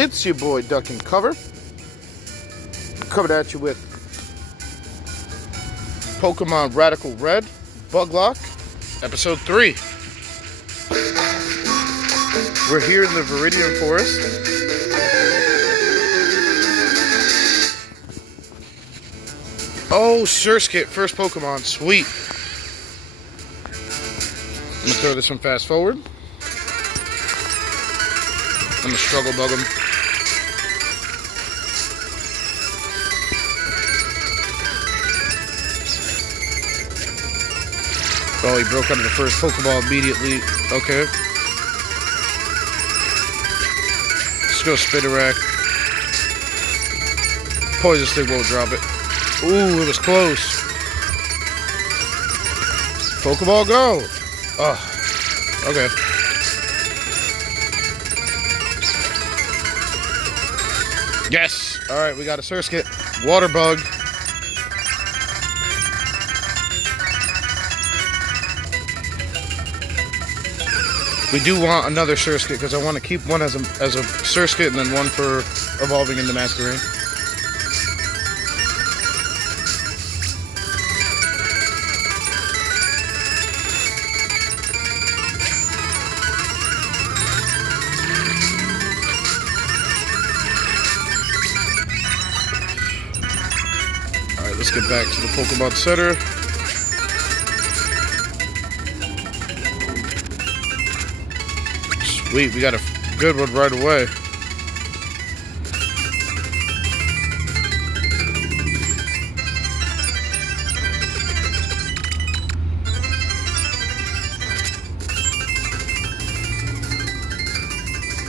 It's your boy DuckNCover, coming at you with Pokemon Radical Red Buglock, Episode 3. We're here in the Viridian Forest. Oh, Surskit, first Pokemon, sweet. I'm gonna throw this one fast forward. I'm gonna struggle bug him. Oh, he broke out of the first Pokeball immediately. Okay. Let's go Spinarak. Poison Stick won't drop it. Ooh, it was close. Pokeball go. Oh, okay. Yes. All right, we got a Surskit. Water bug. We do want another Surskit because I want to keep one as a Surskit and then one for evolving into Masquerain. Alright, let's get back to the Pokemon Center. Sweet, we got a good one right away.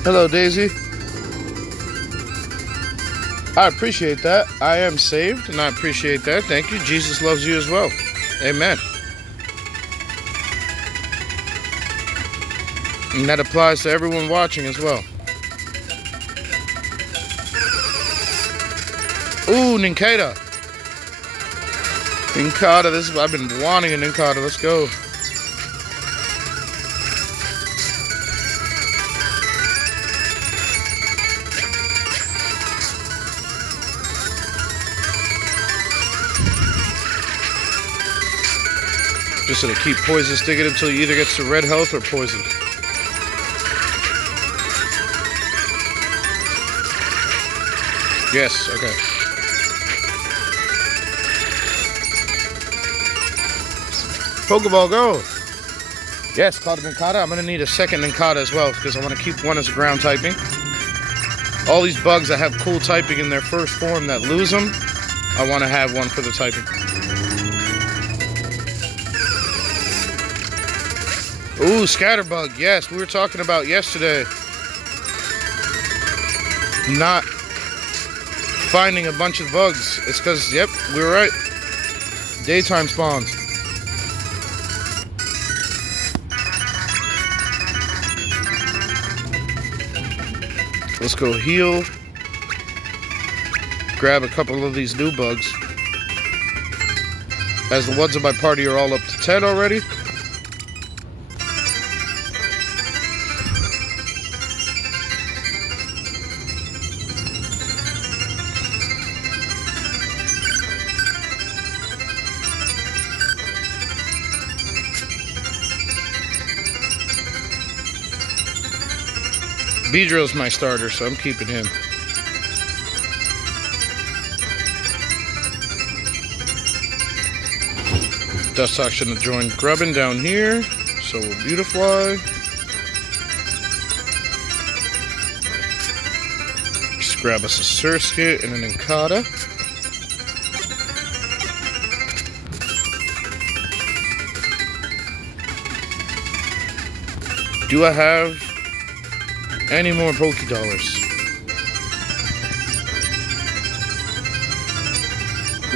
Hello, Daisy. I appreciate that. I am saved, and I appreciate that. Thank you. Jesus loves you as well. Amen. And that applies to everyone watching as well. Ooh, Nincada. Nincada, this is, I've been wanting a Nincada. Let's go. Just gonna keep poison sticking until you either get to red health or poison. Yes, okay. Pokeball go! Yes, caught a Nincada. I'm going to need a second Nincada as well because I want to keep one as a ground typing. All these bugs that have cool typing in their first form that lose them, I want to have one for the typing. Ooh, Scatterbug. Yes, we were talking about yesterday. Not finding a bunch of bugs. It's because, yep, we were right. Daytime spawns. Let's go heal. Grab a couple of these new bugs. As the ones in my party are all up to 10 already. Beedrill's my starter, so I'm keeping him. Dustox should have joined Grubbin down here, so we'll Beautifly. Just grab us a Surskit and an Nincada. Do I have any more Pokédollars?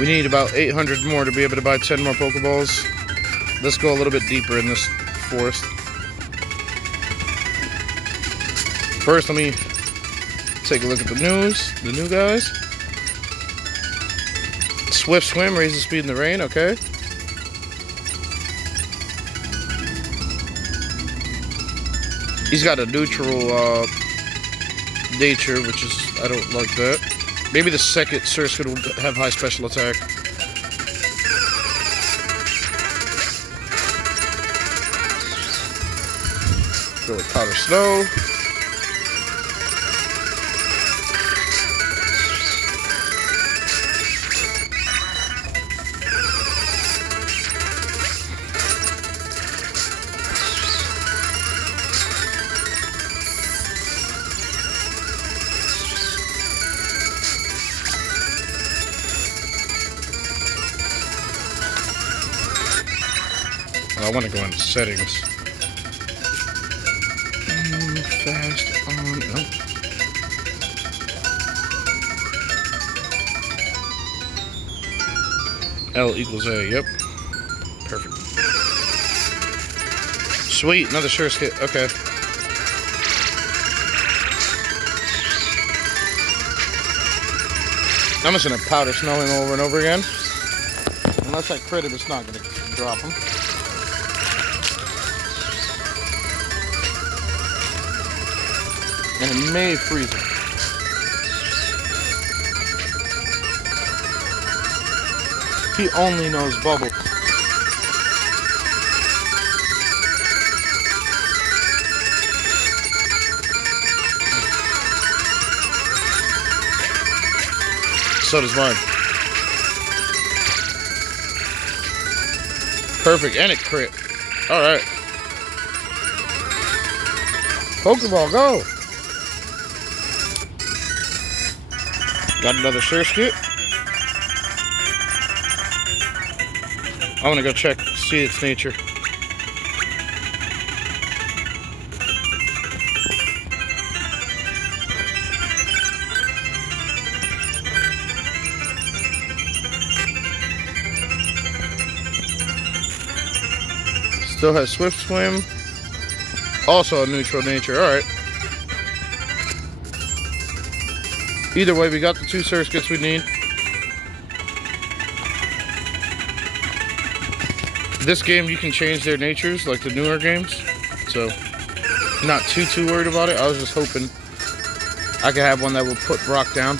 We need about 800 more to be able to buy 10 more Pokeballs. Let's go a little bit deeper in this forest. First, let me take a look at the new guys. Swift Swim, raises speed in the rain, okay. He's got a neutral nature, which is, I don't like that. Maybe the second Surskit will have high special attack. Go with Powder Snow. I want to go into settings. Fast on. No. L equals A. Yep. Perfect. Sweet. Another Surskit. Okay. I'm just going to Powder Snow him over and over again. Unless I crit him, it's not going to drop him. And it may freeze him. He only knows bubble. So does mine. Perfect, and it crit. Alright. Pokeball, go! Got another Surskit. I want to go check, see its nature. Still has Swift Swim. Also a neutral nature. Alright. Either way, we got the 2 Surskits we need. This game, you can change their natures, like the newer games. So, not too worried about it. I was just hoping I could have one that will put Brock down.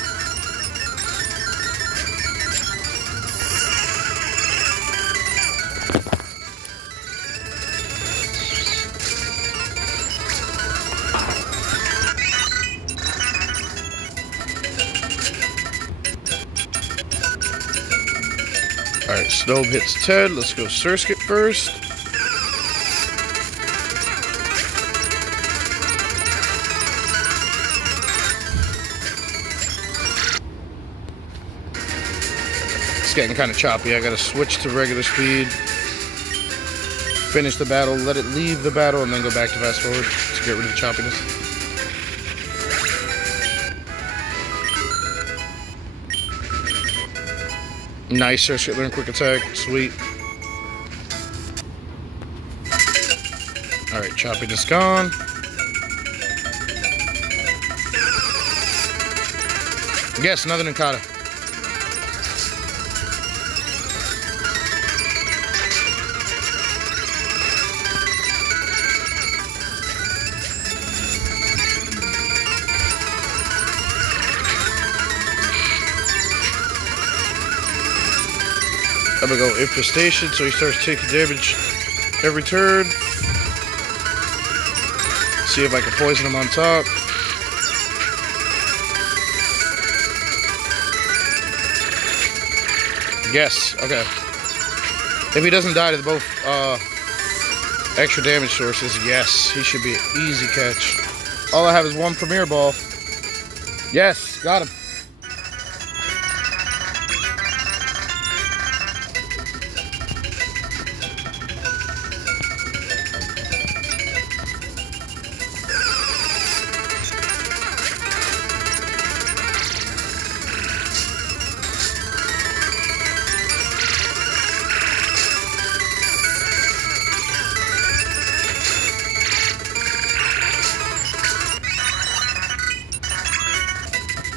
Alright, Snow hits Ted. Let's go Surskit first. It's getting kind of choppy. I gotta switch to regular speed. Finish the battle, let it leave the battle, and then go back to fast forward to get rid of the choppiness. Nice, Surskit learn quick attack. Sweet. Alright, choppiness gone. Yes, another Ninkata. I'm gonna go Infestation, so he starts taking damage every turn. See if I can poison him on top. Yes, okay. If he doesn't die to both extra damage sources, yes, he should be an easy catch. All I have is one Premier Ball. Yes, got him.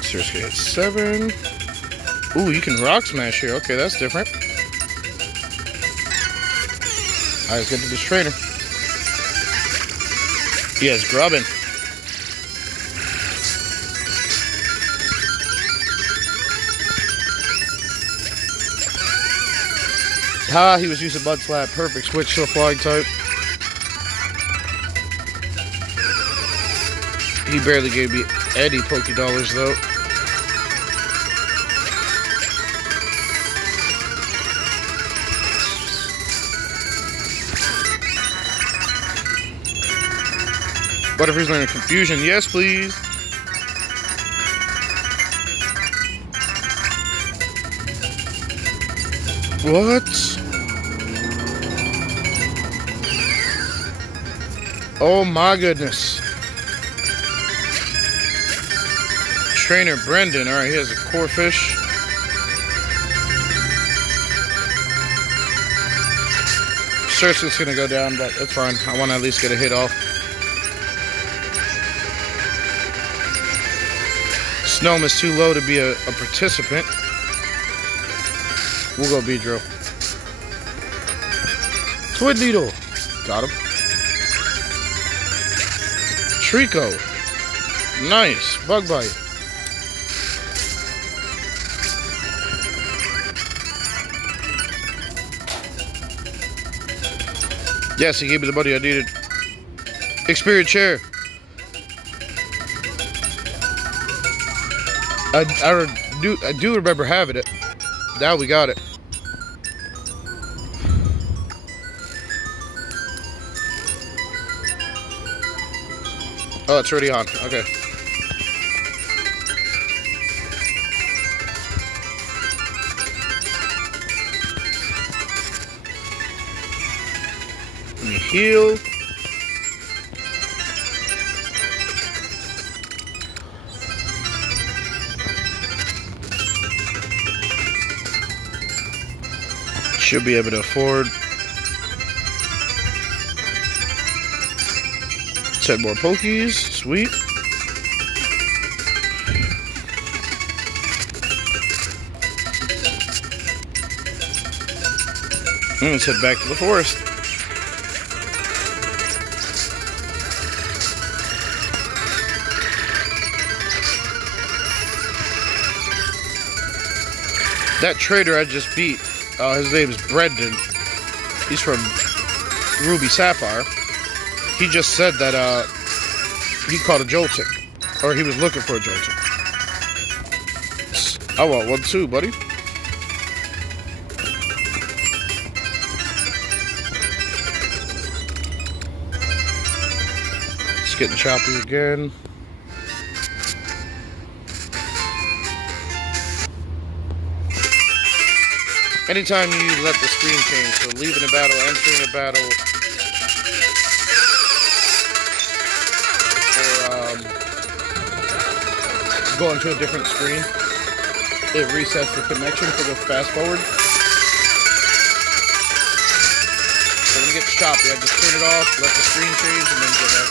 Surskit hits 7. Ooh, you can Rock Smash here. Okay, that's different. Alright, let's get to this trainer. He has Grubbin. Ha, he was using Mud Slap. Perfect. Switch to a flying type. He barely gave me any Pokédollars though. Butterfree's learning Confusion. Yes, please. What? Oh my goodness. Trainer Brendan. Alright, he has a Corphish. Surskit's gonna go down, but that's fine. I want to at least get a hit off. Snom is too low to be a participant. We'll go Beedrill. Twin Needle. Got him. Trico. Nice. Bug Bite. Yes, he gave me the money I needed. Experience share. I do remember having it. Now we got it. Oh, it's already on. Okay. Let me heal. Should be able to afford 10 more Pokies. Sweet. Let's head back to the forest. That trader I just beat, his name is Brendan. He's from Ruby Sapphire. He just said that he caught a Joltik, or he was looking for a Joltik. I want one too, buddy. It's getting choppy again. Anytime you let the screen change, so leaving a battle, entering a battle, or going to a different screen, it resets the connection for the fast forward. So when it gets choppy, I just turn it off, let the screen change, and then go back.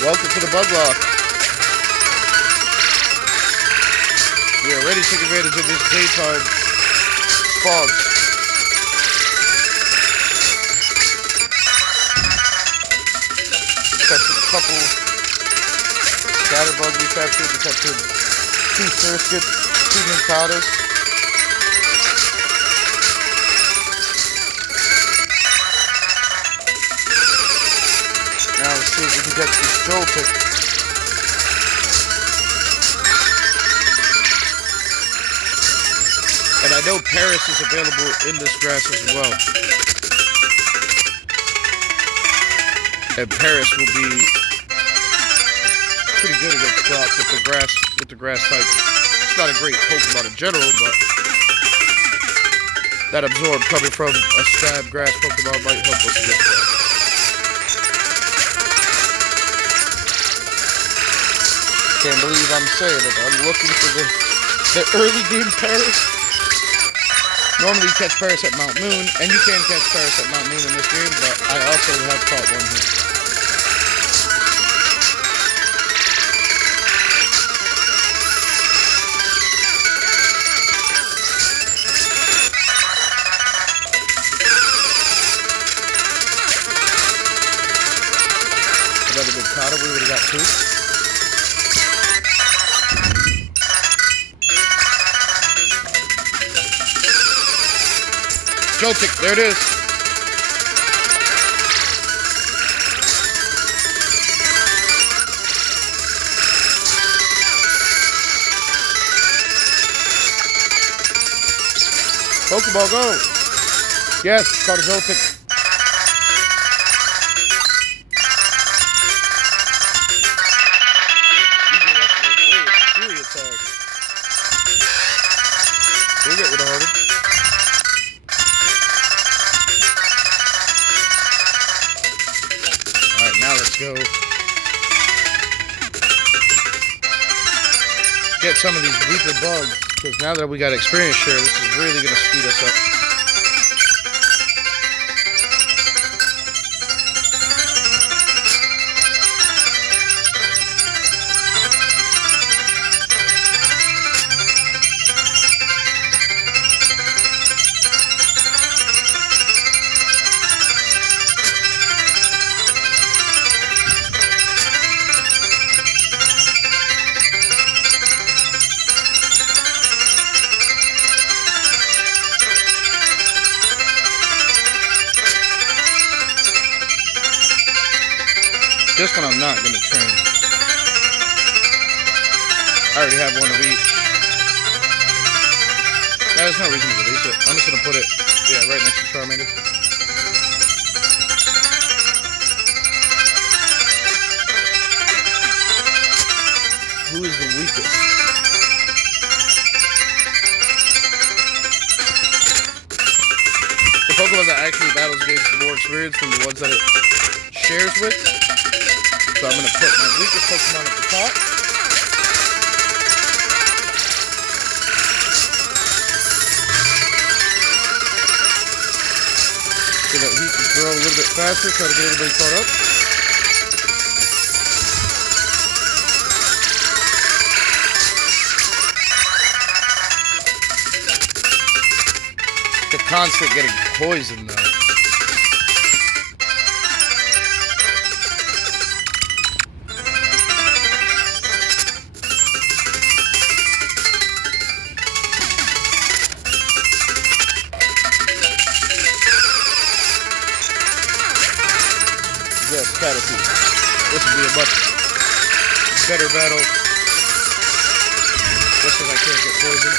Welcome to the bug lock. We are ready to take advantage of this daytime fog. Captured a couple scatterbug we captured. We captured 2 Surskits, 2 Minkatas. Now let's see if we can catch this Joltik. And I know Paris is available in this grass as well. And Paris will be pretty good against Brock with the grass type. It's not a great Pokemon in general, but that Absorb coming from a stab grass Pokemon might help us against that. Can't believe I'm saying it. I'm looking for the early game Paris. Normally you catch Paris at Mount Moon, and you can catch Paris at Mount Moon in this game, but I also have caught one here. Another good Kata, we already got 2. Joltik, there it is. Pokeball, go. Yes, caught a Joltik. We'll get rid of Harden. Alright, now let's go get some of these weaker bugs, because now that we got experience share, this is really going to speed us up. This one I'm not going to train. I already have one of each. There's no reason to release it. I'm just going to put it, yeah, right next to Charmander. Who is the weakest? The Pokemon that actually battles gains more experience than the ones that it shares with. So I'm going to put my weakest Pokemon at the top. So that he can grow a little bit faster, try to get everybody caught up. The constant getting poisoned though. Yes, Caterpie. This would be a much better battle. Just because I can't get poisoned.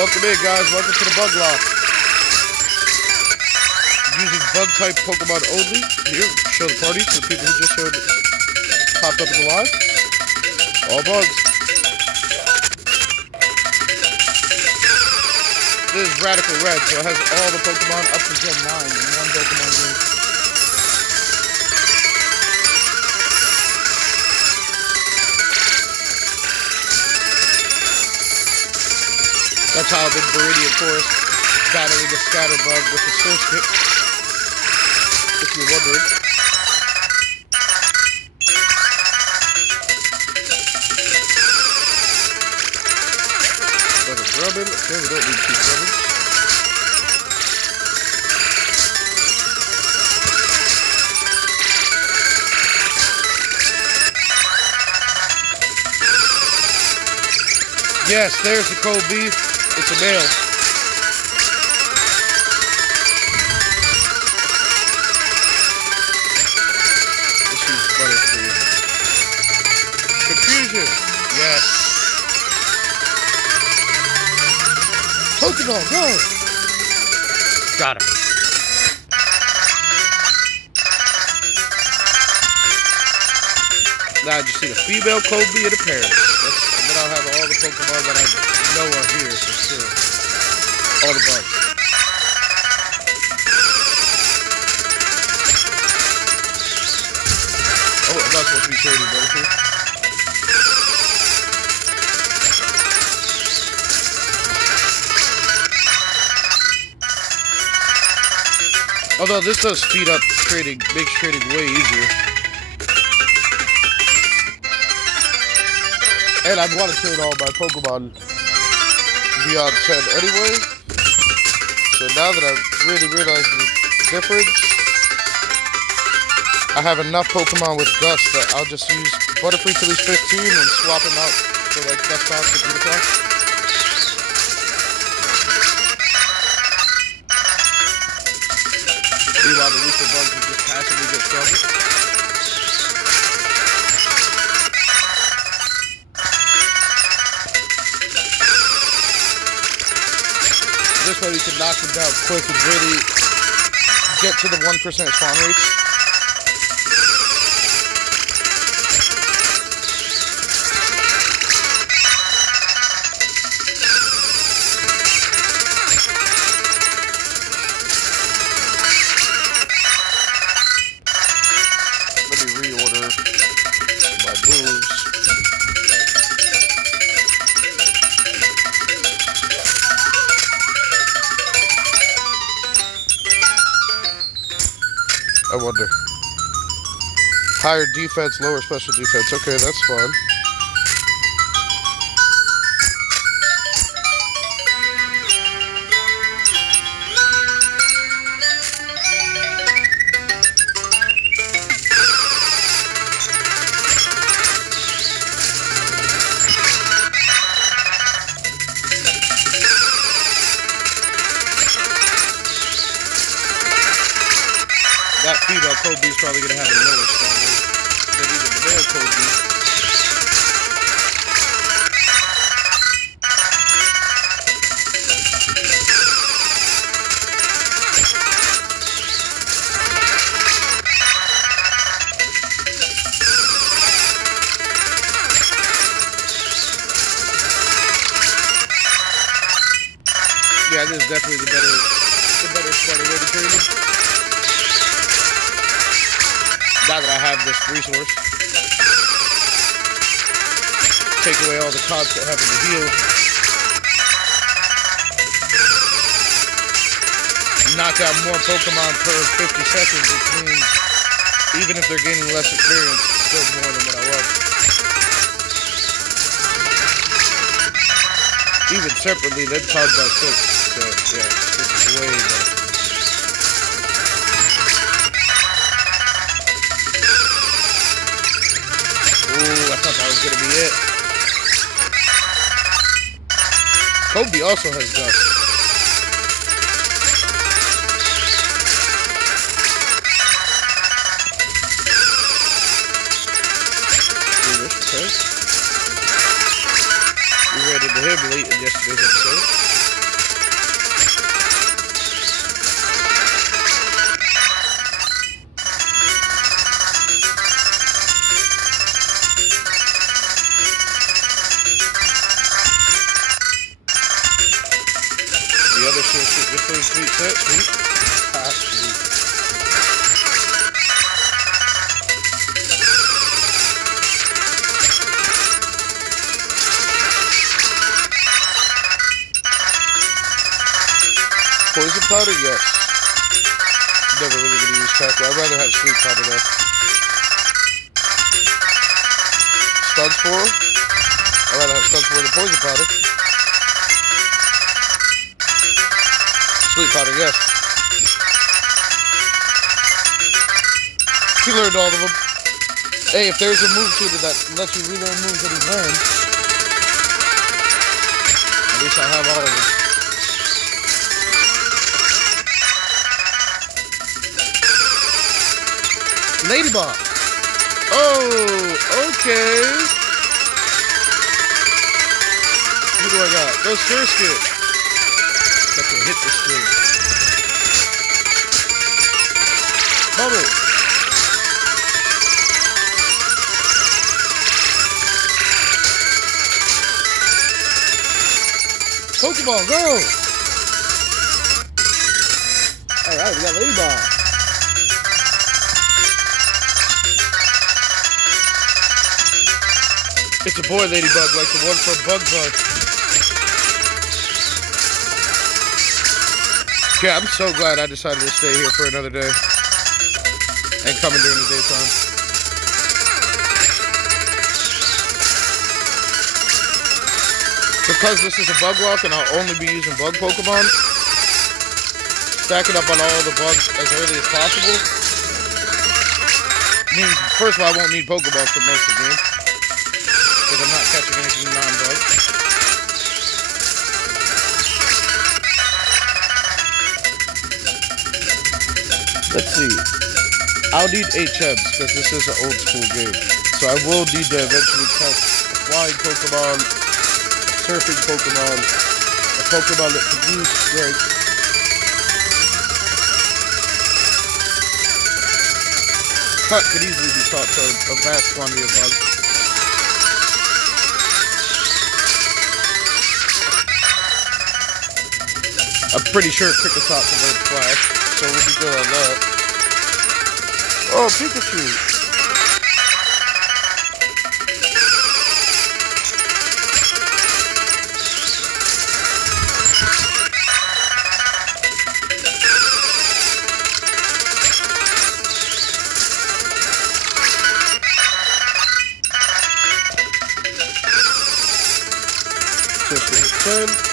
Welcome in, guys. Welcome to the Bug Lock. Using bug type Pokemon only. Here, show the party to the people who just showed popped up in the live. All bugs. This is Radical Red, so it has all the Pokemon up to Gen 9 in one Pokemon game. That's how I've been Viridian Forest battling a Scatterbug with the Soul Stick, if you're wondering. Rubbing. Okay, we don't need to keep rubbing. Yes, there's the cold beef. It's a male. Let's use butter for you. Confusion. Yes. Pokeball, go! Got him. Now I just see the female Kobe and a pair. And then I'll have all the Pokemon that I know are here for sure. All the bugs. Oh, I'm not supposed to be trading Butterfree. Although this does speed up trading, makes trading way easier. And I'd want to trade all my Pokemon beyond 10 anyway. So now that I've really realized the difference, I have enough Pokemon with Gust that I'll just use Butterfree till he's 15 and swap him out for like desktops and beautiful. Meanwhile, the weaker bugs will just passively get stronger. This way we can knock them down quick and really get to the 1% spawn rates. Let me reorder my moves. I wonder. Higher defense, lower special defense. Okay, that's fun. That female Code Bee is probably going to have a lower spawn rate than even the male Code Bee. Yeah, this is definitely the better, smarter way to train them. Now that I have this resource, take away all the constant having to heal. Knock out more Pokemon per 50 seconds, which means even if they're gaining less experience, it's still more than what I was. Even separately, they're tied by 6, so yeah, this is way better. Ooh, I thought that was gonna be it. Code Bee also has Gust. Do this, okay. We ran into him late in yesterday's episode. The other shit, this little sweet set, sweet. Ah, sweet. Poison powder, yes. Never really gonna use tackle. I'd rather have sweet powder though. Stun Spore. I'd rather have Stun Spore than poison powder. Sweet powder, yes. He learned all of them. Hey, if there's a move tutor that lets you relearn moves that he's learned, at least I have all of them. Ladybug. Oh, okay. Who do I got? Go Surskit. That can hit the string. Bubble. Pokemon, go! Alright, we got Ladybug. It's a boy Ladybug, like the one from Bug's Life. Yeah, I'm so glad I decided to stay here for another day and coming during the daytime. Because this is a bug walk and I'll only be using bug Pokemon, stacking up on all the bugs as early as possible means, first of all, I won't need Pokeballs for most of the game. because I'm not catching anything non-bug. Let's see. I'll need HMs because this is an old school game. So I will need to eventually test a flying Pokemon, a surfing Pokemon, a Pokemon that can use strength. Cut could easily be taught to a vast quantity of bugs. I'm pretty sure Kricketot can learn Flash, so we'll be good on that. Oh, Pikachu! Just hit 10.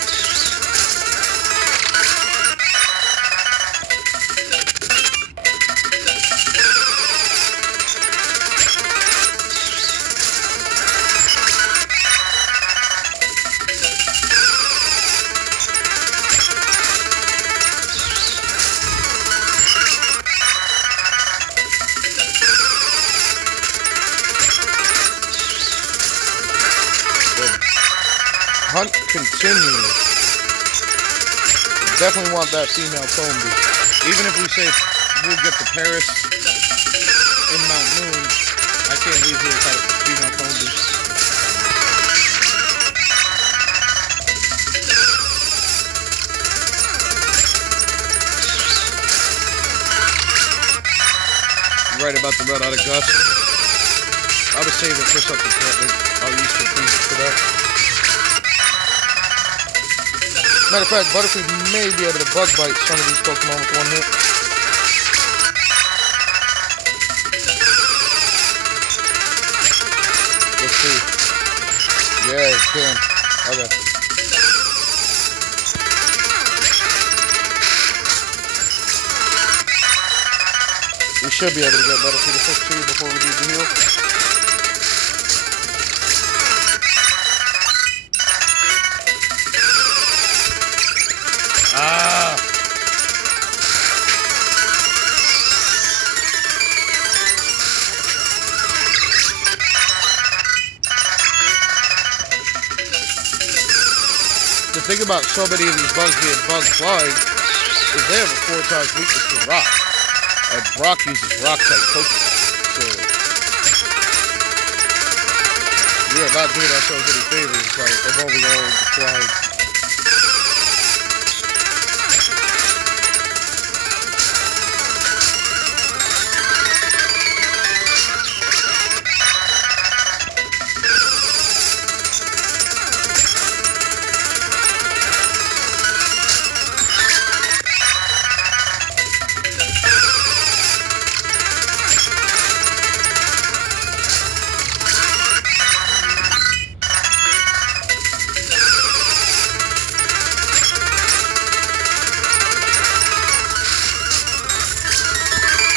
Hunt continues. Definitely want that female Combi. Even if we say we'll get the Paris in Mount Moon, I can't leave here without a female Combi. Right about to run out of Gust. I was saving for something that I'll use for that. Matter of fact, Butterfree may be able to bug bite some of these Pokemon with one hit. Let's see. Yeah, it can. Okay. We should be able to get Butterfree to 15 before we need to heal. The thing about so many of these bugs being bug flying is they have a 4 times weakness to rock. And Brock uses rock type Pokemon. So we are not doing ourselves any favors by evolving all into flying.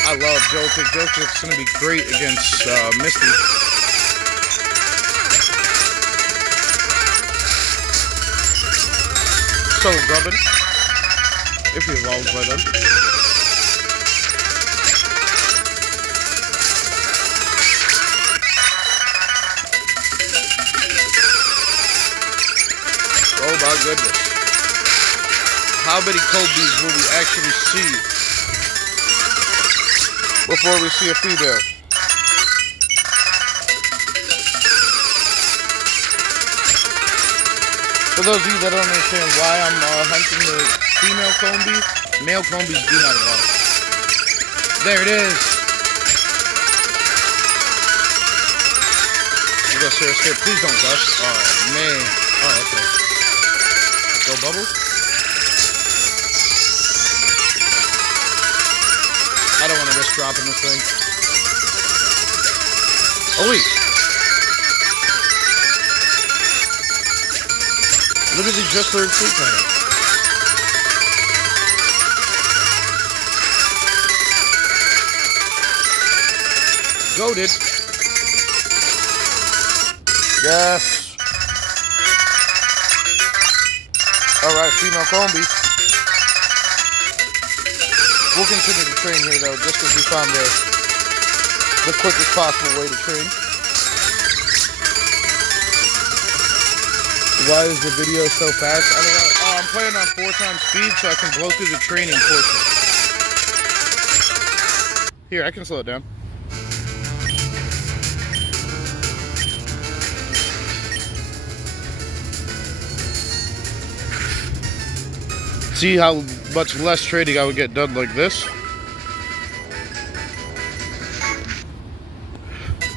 I love Joltik. Joltik's going to be great against Misty. So Grubbin, if he evolves by then. Oh my goodness. How many Kobe's will we actually see before we see a female? For those of you that don't understand why I'm hunting the female Combi, male Combis do not evolve. There it is. You go Sarah. Please don't gust. Oh man. Oh, okay. Go Bubbles. I don't want to risk dropping this thing. Oh wait. Literally just learned Sleep Planet. Goated. Yes. Alright, female combi. We'll continue to train here though, just because we found the quickest possible way to train. Why is the video so fast? I don't know. Oh, I'm playing on 4 times speed so I can blow through the training portion. Here, I can slow it down. See how much less trading I would get done like this?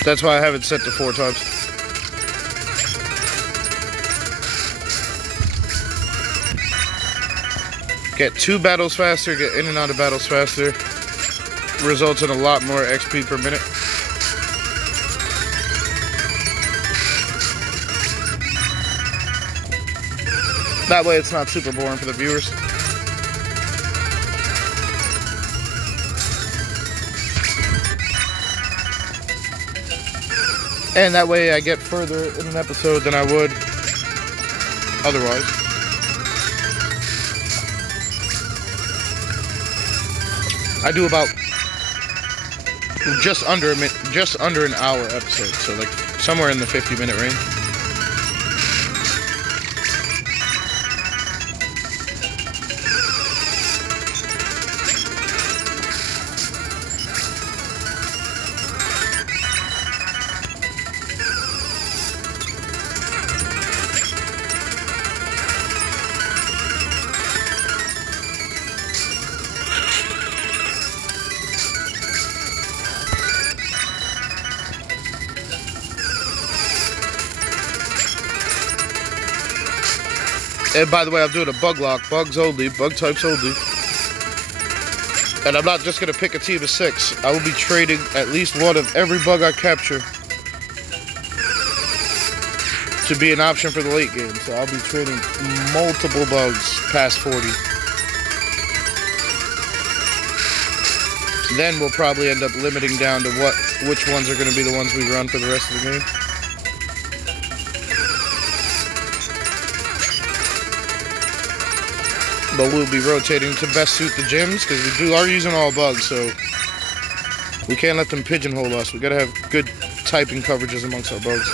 That's why I have it set to 4 times. Get 2 battles faster, get in and out of battles faster. Results in a lot more XP per minute. That way it's not super boring for the viewers. And that way I get further in an episode than I would otherwise. I do about just under an hour episode, so like somewhere in the 50-minute range. And by the way, I'm doing a bug lock, bugs only, bug types only. And I'm not just going to pick a team of 6. I will be trading at least one of every bug I capture to be an option for the late game. So I'll be trading multiple bugs past 40. Then we'll probably end up limiting down to which ones are going to be the ones we run for the rest of the game. But we'll be rotating to best suit the gyms because we are using all bugs, so we can't let them pigeonhole us. We gotta have good typing coverages amongst our bugs.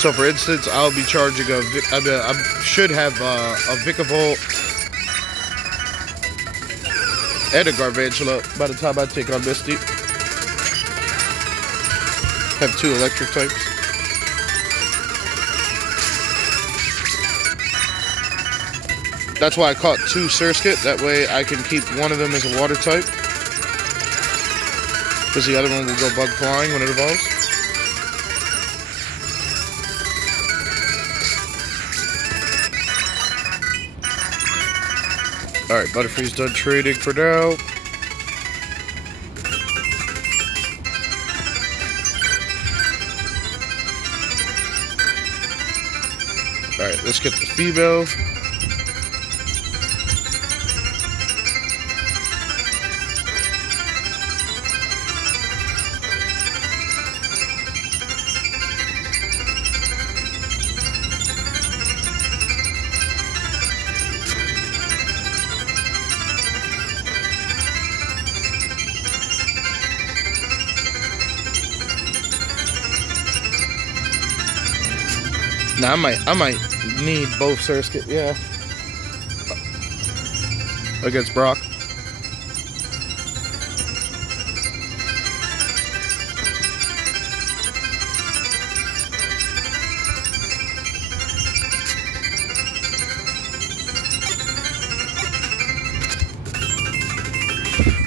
So for instance, I'll be charging I should have a Vikavolt and a Garvantula by the time I take on Misty. Have 2 electric types. That's why I caught 2 Surskit. That way I can keep one of them as a water type. Because the other one will go bug flying when it evolves. Alright, Butterfree's done trading for now. Alright, let's get the female. Now I might need both Surskit, yeah. Against Brock.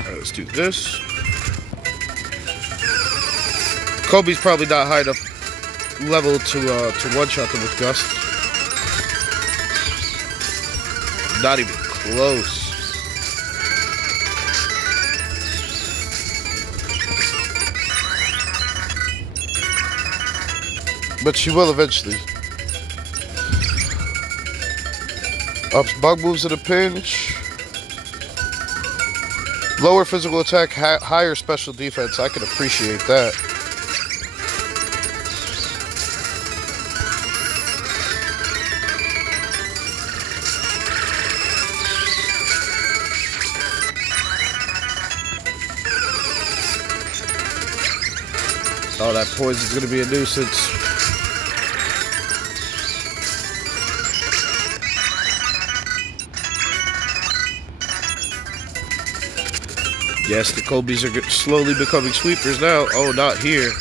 Alright, let's do this. Kobe's probably not high enough level to one-shot them with Gust. Not even close. But she will eventually. Ups bug moves at a pinch. Lower physical attack, higher special defense. I can appreciate that. Oh, that poison's gonna be a nuisance. Yes, the Kobe's are slowly becoming sweepers now. Oh, not here.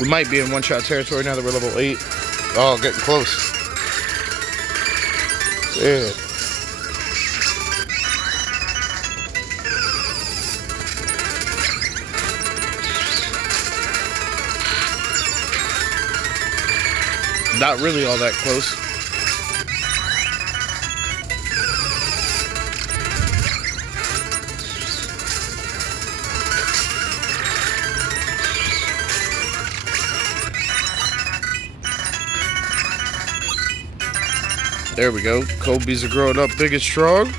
We might be in one-shot territory now that we're level 8. Oh, getting close. Yeah. Not really all that close. There we go. Kobe's are growing up big and strong.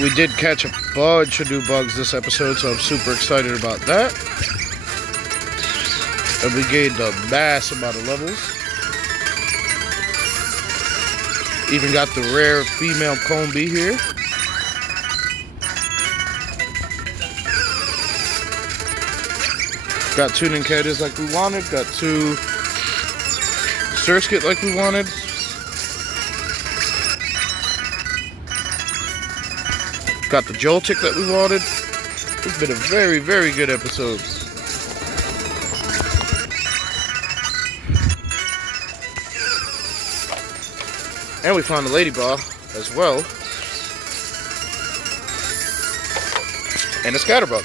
We did catch a bunch of new bugs this episode, so I'm super excited about that. And we gained a mass amount of levels. Even got the rare female Combi here. Got 2 Ninkedas like we wanted. Got 2 Surskit like we wanted. Got the Joltik that we wanted. It's been a very, very good episode. And we found a Ladyball as well. And a Scatterbug.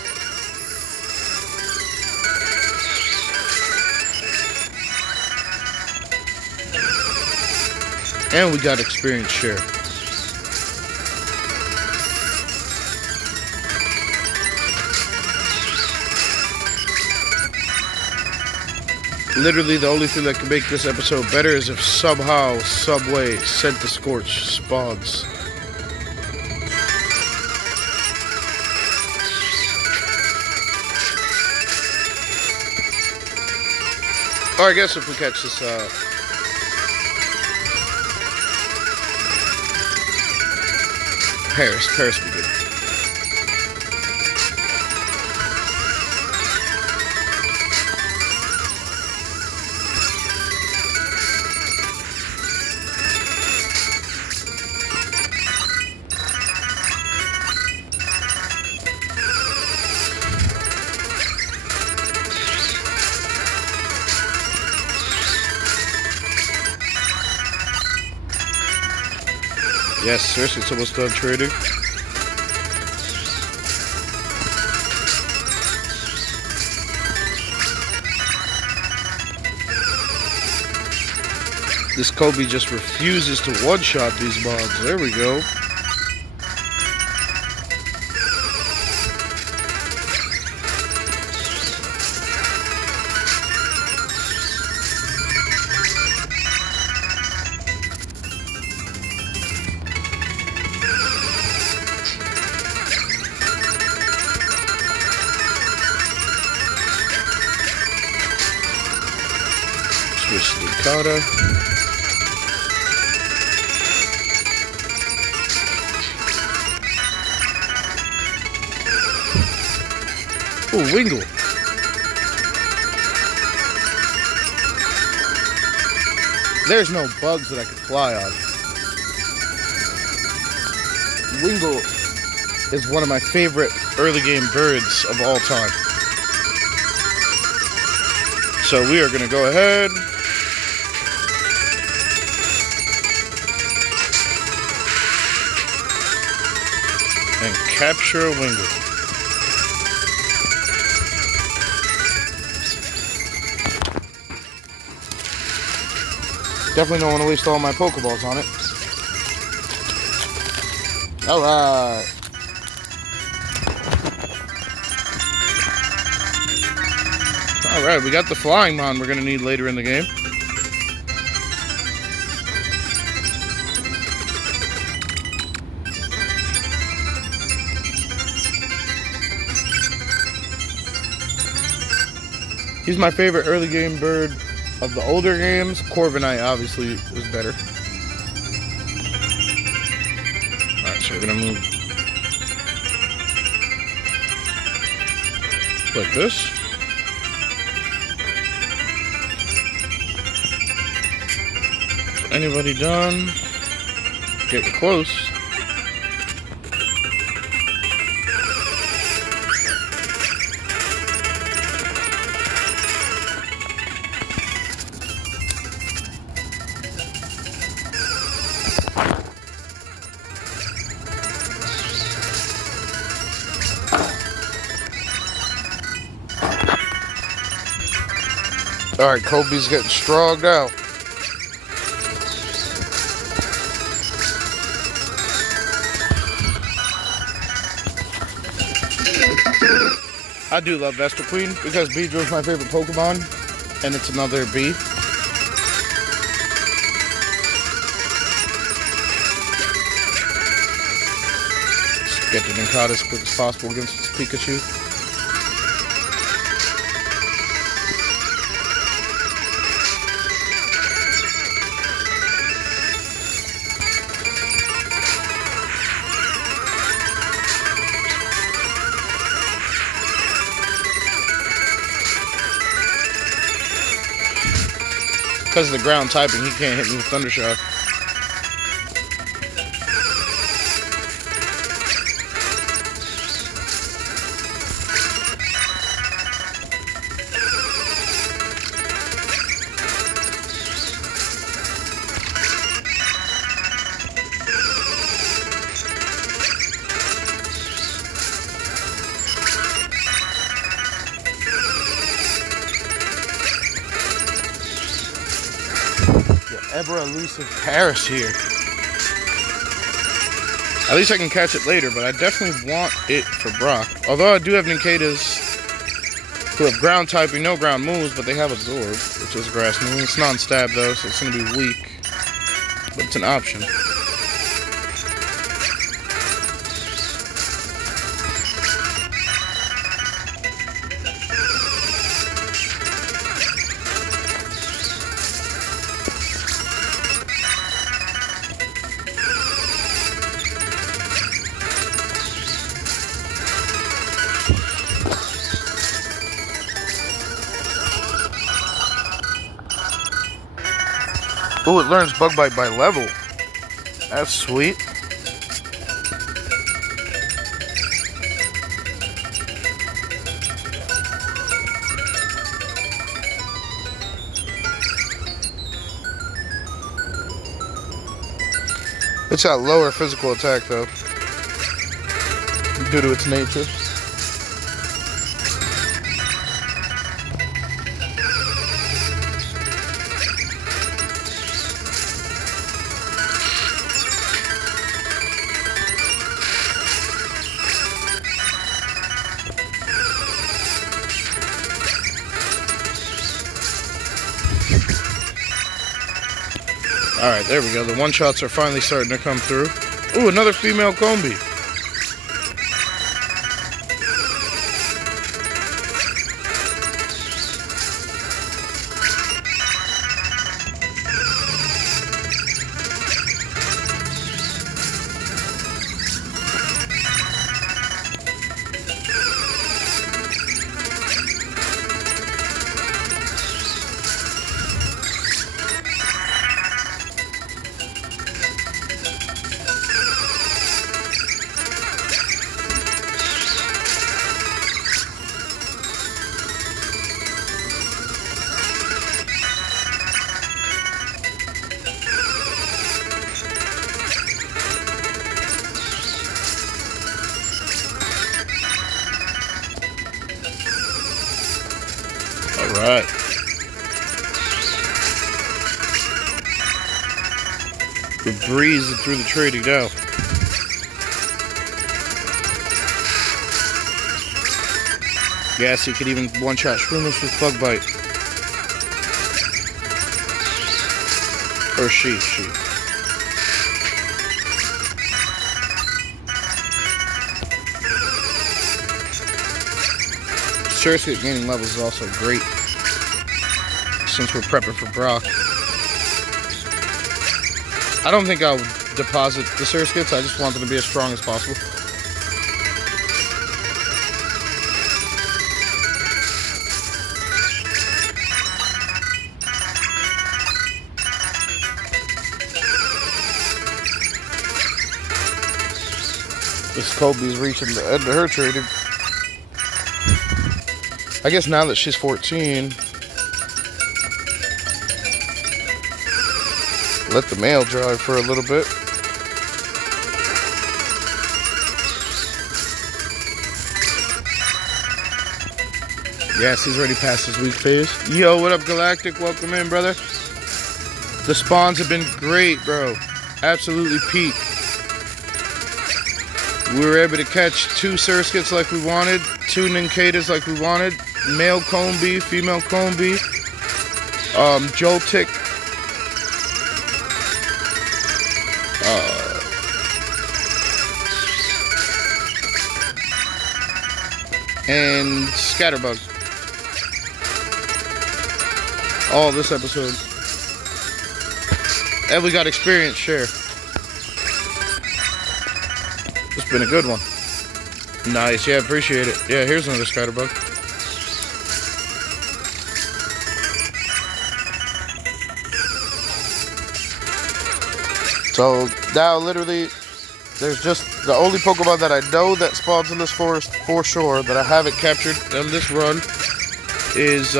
And we got experience share. Literally the only thing that can make this episode better is if somehow, someway, Scent the Scorch spawns. Or I guess if we catch this, Paris would be good. Yes, seriously, it's almost done trading. This Kobe just refuses to one-shot these mobs. There we go. Switch to Kata. Oh, Wingle. There's no bugs that I could fly on. Wingle is one of my favorite early game birds of all time. So we are going to go ahead and capture a Wingle. Definitely don't want to waste all my Pokeballs on it. Alright. Alright, we got the flying mon we're going to need later in the game. He's my favorite early game bird of the older games. Corviknight obviously is better. Alright, so we're going to move like this. Anybody done? Getting close. Alright, Kobe's getting strogged out. I do love Vespiquen because Beedrill's my favorite Pokemon, and it's another bee. Just get the Nincada as quick as possible against this Pikachu. Because of the ground typing, he can't hit me with Thunder Shock. Ever elusive Paris here. At least I can catch it later, but I definitely want it for Brock. Although I do have Nincadas who have ground typing, no ground moves, but they have Absorb, which is a grass move. It's non-stab though, so it's going to be weak. But it's an option. Oh, it learns Bug Bite by level. That's sweet. It's got lower physical attack though, due to its nature. Alright, there we go. The one-shots are finally starting to come through. Ooh, another female Combi. breezing through the trading now. Yes, he could even one-shot Shroomish with Bug Bite. Or she. Surskit gaining levels is also great since we're prepping for Brock. I don't think I'll deposit the Surskits, I just want them to be as strong as possible. This Kobe's reaching the end of her trading. I guess now that she's 14, let the male drive for a little bit. Yes, he's already past his weak phase. Yo, what up, Galactic? Welcome in, brother. The spawns have been great, bro. Absolutely peak. We were able to catch 2 Surskits like we wanted, 2 Nincadas like we wanted, male Combi, female Combi, Joltik, and Scatterbug. All this episode. And we got experience share. It's been a good one. Nice, yeah, appreciate it. Yeah, here's another Scatterbug. So now literally there's just the only Pokemon that I know that spawns in this forest for sure that I haven't captured on this run is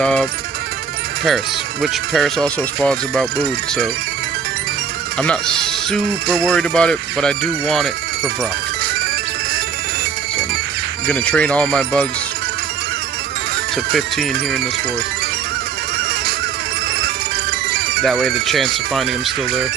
Paris, which Paris also spawns in Mount Moon, so I'm not super worried about it, but I do want it for Brock. I'm gonna train all my bugs to 15 here in this forest. That way the chance of finding them is still there.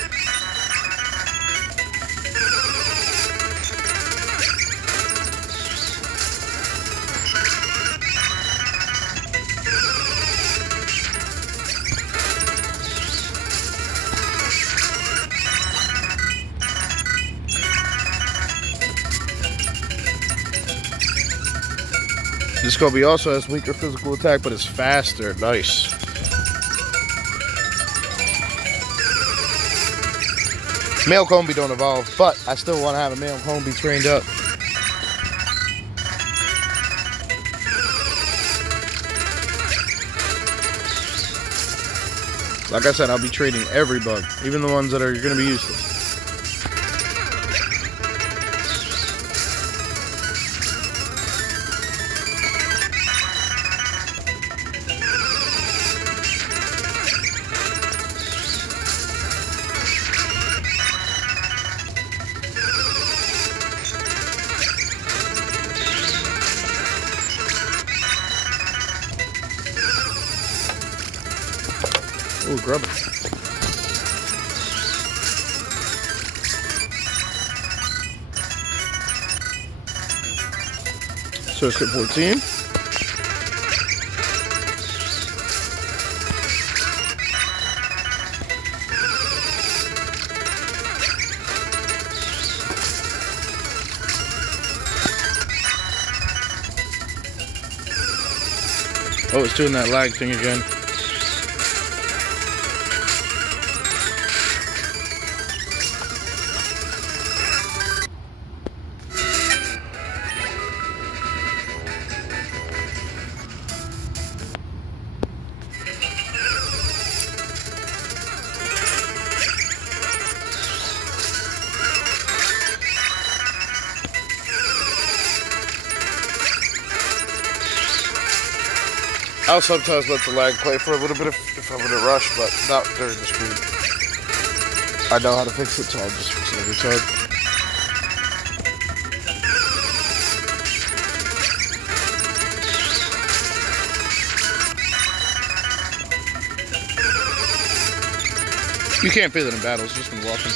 This Kobe also has weaker physical attack, but it's faster. Nice. Male Combi don't evolve, but I still want to have a male Combi trained up. Like I said, I'll be training every bug, even the ones that are going to be useless. Ooh, grub it. So let's get 14. Oh, it's doing that lag thing again. I'll sometimes let the lag play for a little bit if I'm in a rush, but not during the stream. I know how to fix it, so I'll just fix it every time. You can't feel it in battles, just when walking.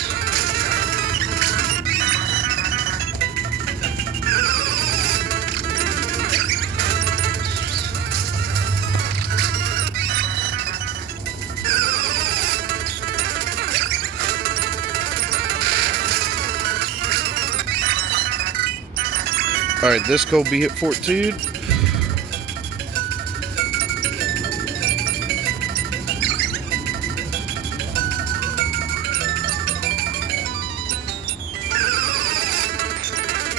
Alright, this code be hit 14.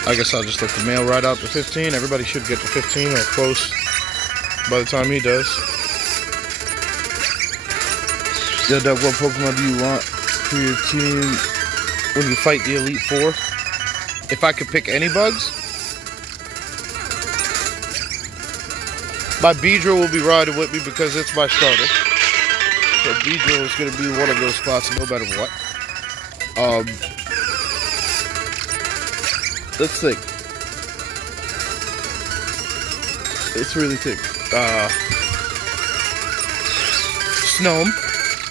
I guess I'll just let the mail ride out to 15. Everybody should get to 15 or close by the time he does. Yeah, Doug, what Pokemon do you want for your team when you fight the Elite Four? If I could pick any bugs, my Beedrill will be riding with me because it's my starter. So Beedrill is going to be one of those spots no matter what. Let's think. Let's really think. Snom.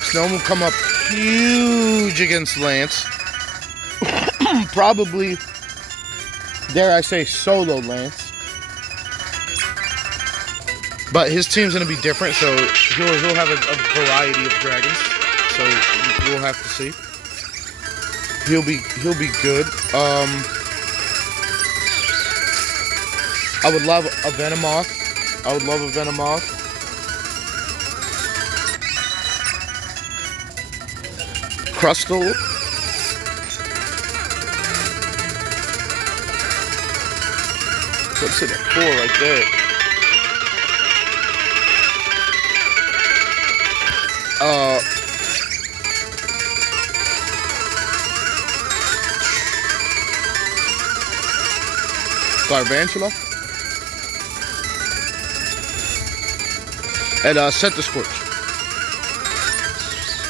Snom will come up huge against Lance. Probably, dare I say, solo Lance. But his team's going to be different, so he'll have a variety of dragons. So we'll have to see. He'll be good. I would love a Venomoth. I would love a Venomoth. Crustle. Puts it at 4 right there. Garvantula. And set the Scorch.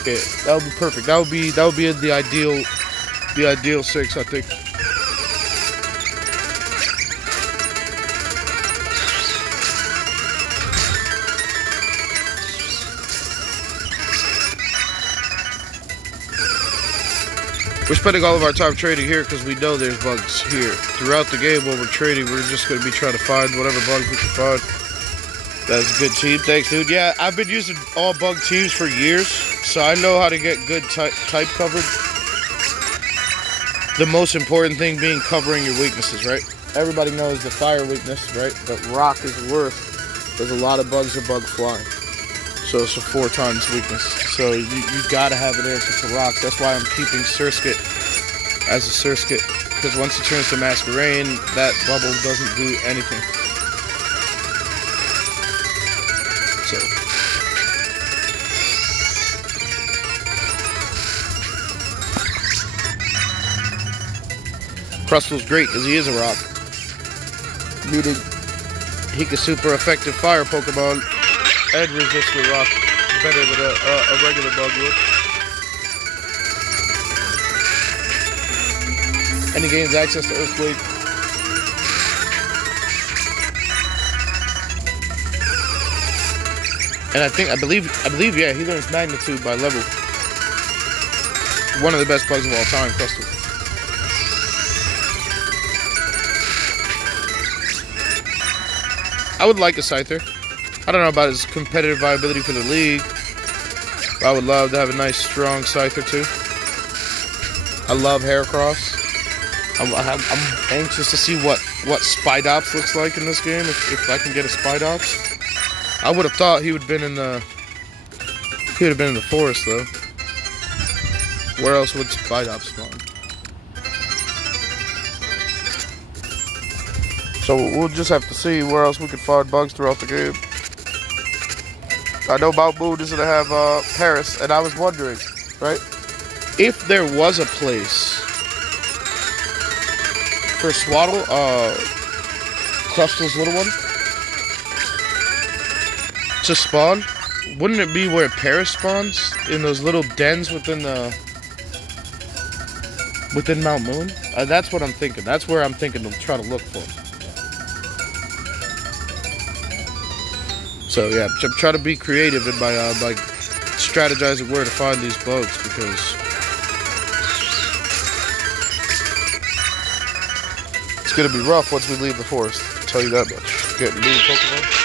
Yeah, that would be perfect. That would be the ideal 6, I think. We're spending all of our time trading here because we know there's bugs here. Throughout the game while we're trading, we're just going to be trying to find whatever bugs we can find. That's a good team. Thanks, dude. Yeah, I've been using all bug teams for years, so I know how to get good type coverage. The most important thing being covering your weaknesses, right? Everybody knows the fire weakness, right? But rock is worse because a lot of bugs are bug flying. So it's a 4 times weakness. So you gotta have an answer to rocks. That's why I'm keeping Surskit as a Surskit. Because once it turns to Masquerain, that bubble doesn't do anything. So Crustal's great because he is a rock. Meaning he can super effective fire Pokemon and resist the rock better than a regular bug would. And he gains access to Earthquake. And I believe, yeah, he learns Magnitude by level. One of the best bugs of all time, Crustal. I would like a Scyther. I don't know about his competitive viability for the league. But I would love to have a nice, strong Scyther too. I love Heracross. I'm anxious to see what Spidops looks like in this game. If I can get a Spidops. I would have thought he would have been in the forest though. Where else would Spidops spawn? So we'll just have to see where else we could find bugs throughout the game. I know Mount Moon is gonna have Paris, and I was wondering, right? If there was a place for Swaddle, Crustal's little one, to spawn, wouldn't it be where Paris spawns? In those little dens within Mount Moon? That's what I'm thinking. That's where I'm thinking to try to look for. So yeah, try to be creative in by strategizing where to find these bugs, because it's gonna be rough once we leave the forest. I'll tell you that much. Getting new Pokemon.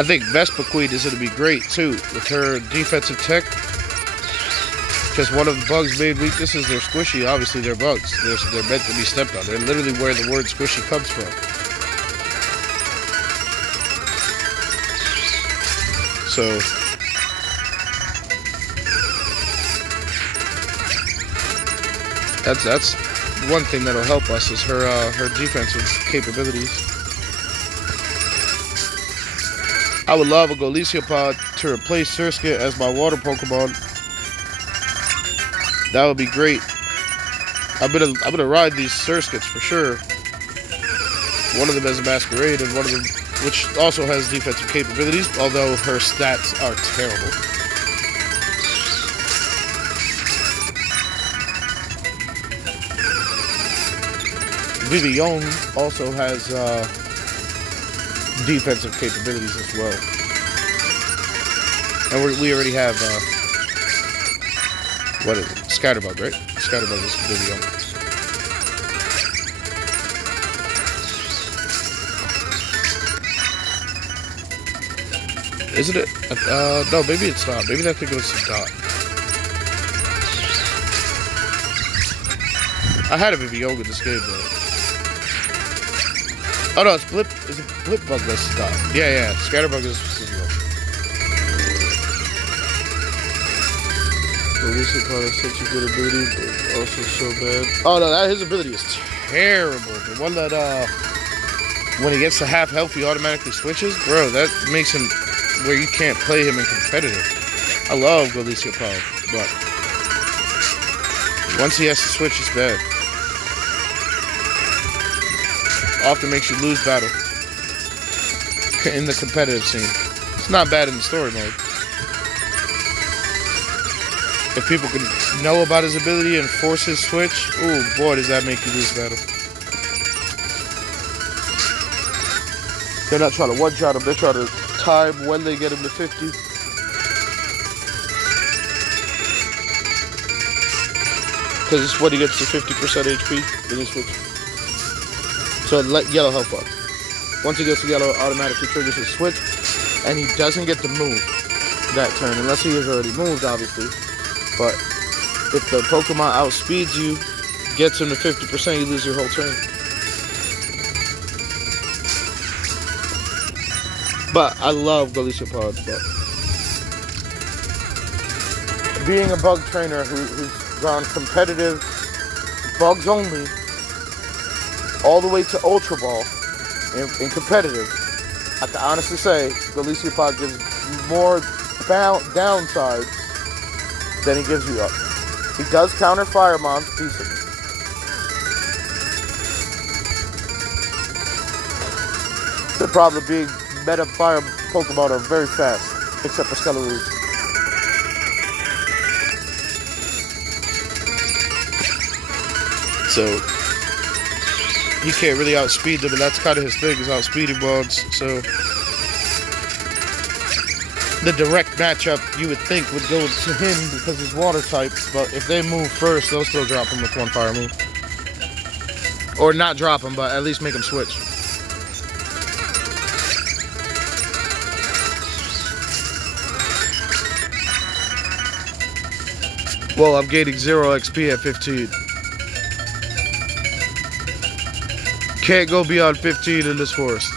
I think Vespiquen is going to be great too with her defensive tech. Because one of the bugs' main weaknesses, they're squishy. Obviously, they're bugs. They're meant to be stepped on. They're literally where the word squishy comes from. So, that's one thing that'll help us is her defensive capabilities. I would love a Golisopod to replace Surskit as my water Pokemon. That would be great. I'm gonna ride these Surskits for sure. One of them has a Masquerade, and one of them, which also has defensive capabilities, although her stats are terrible. Vivian also has defensive capabilities as well, and we already have. What is it? Scatterbug, right? Scatterbug is Vivian. Isn't it? No, maybe it's not. Maybe that thing goes to Dot. I had a Vivian in this game, though. Oh, no, it's Blip. Is it Blipbug that's Dot? Yeah. Scatterbug is Vivian. Golisopod has such a good ability, but also so bad. Oh no, his ability is terrible. The one that when he gets to half health, he automatically switches. Bro, that makes him where you can't play him in competitive. I love Golisopod, but once he has to switch, it's bad. Often makes you lose battle in the competitive scene. It's not bad in the story mode. If people can know about his ability and force his switch, oh boy, does that make you lose battle. They're not trying to one-shot him, they're trying to time when they get him to 50. Because it's when he gets to 50% HP, then he switches. So let yellow help up. Once he gets to yellow, it automatically triggers his switch, and he doesn't get to move that turn, unless he has already moved, obviously. But if the Pokemon outspeeds you, gets him to 50%, you lose your whole turn. But I love Golisopod. But being a bug trainer who's gone competitive, bugs only, all the way to Ultra Ball in competitive, I can honestly say Golisopod gives more downsides than he gives you up. He does counter Fire Mons decently. The problem being meta Fire Pokemon are very fast, except for Skeletor. So he can't really outspeed them, and that's kind of his thing, is outspeeding Mons. So the direct matchup, you would think, would go to him because he's water type, but if they move first, they'll still drop him with one fire move. Or not drop him, but at least make him switch. Well, I'm gaining 0 XP at 15. Can't go beyond 15 in this forest.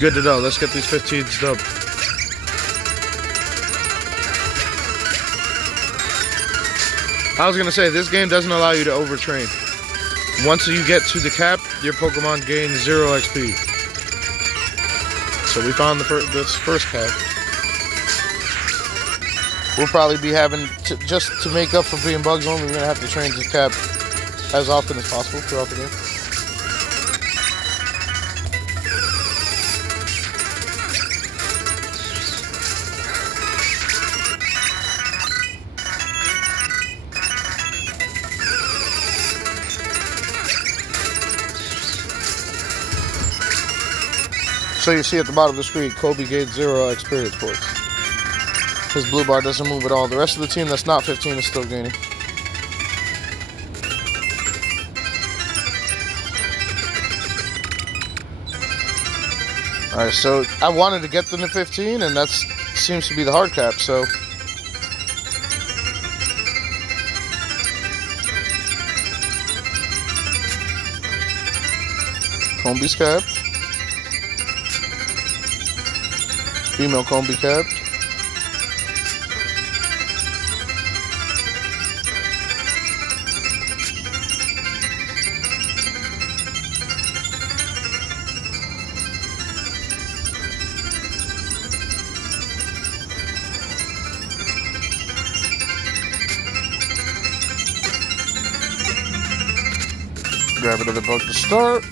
Good to know. Let's get these 15s dumped. I was going to say, this game doesn't allow you to overtrain. Once you get to the cap, your Pokemon gain 0 XP. So we found this first cap. We'll probably be having, just to make up for being bugs only, we're going to have to train this cap as often as possible throughout the game. So you see at the bottom of the screen, Kobe gained 0 experience points. His blue bar doesn't move at all. The rest of the team that's not 15 is still gaining. Alright, so I wanted to get them to 15, and that seems to be the hard cap, so. Combee's capped. Female Combee capped. Grab another bug to start.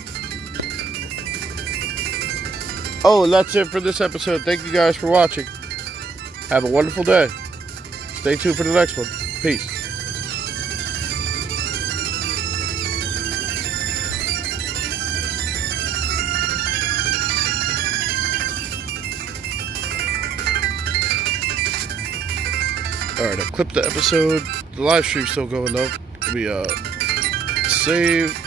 Oh, and that's it for this episode. Thank you guys for watching. Have a wonderful day. Stay tuned for the next one. Peace. Alright, I clipped the episode. The live stream's still going though. Let me save.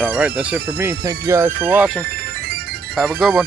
Alright, that's it for me. Thank you guys for watching. Have a good one.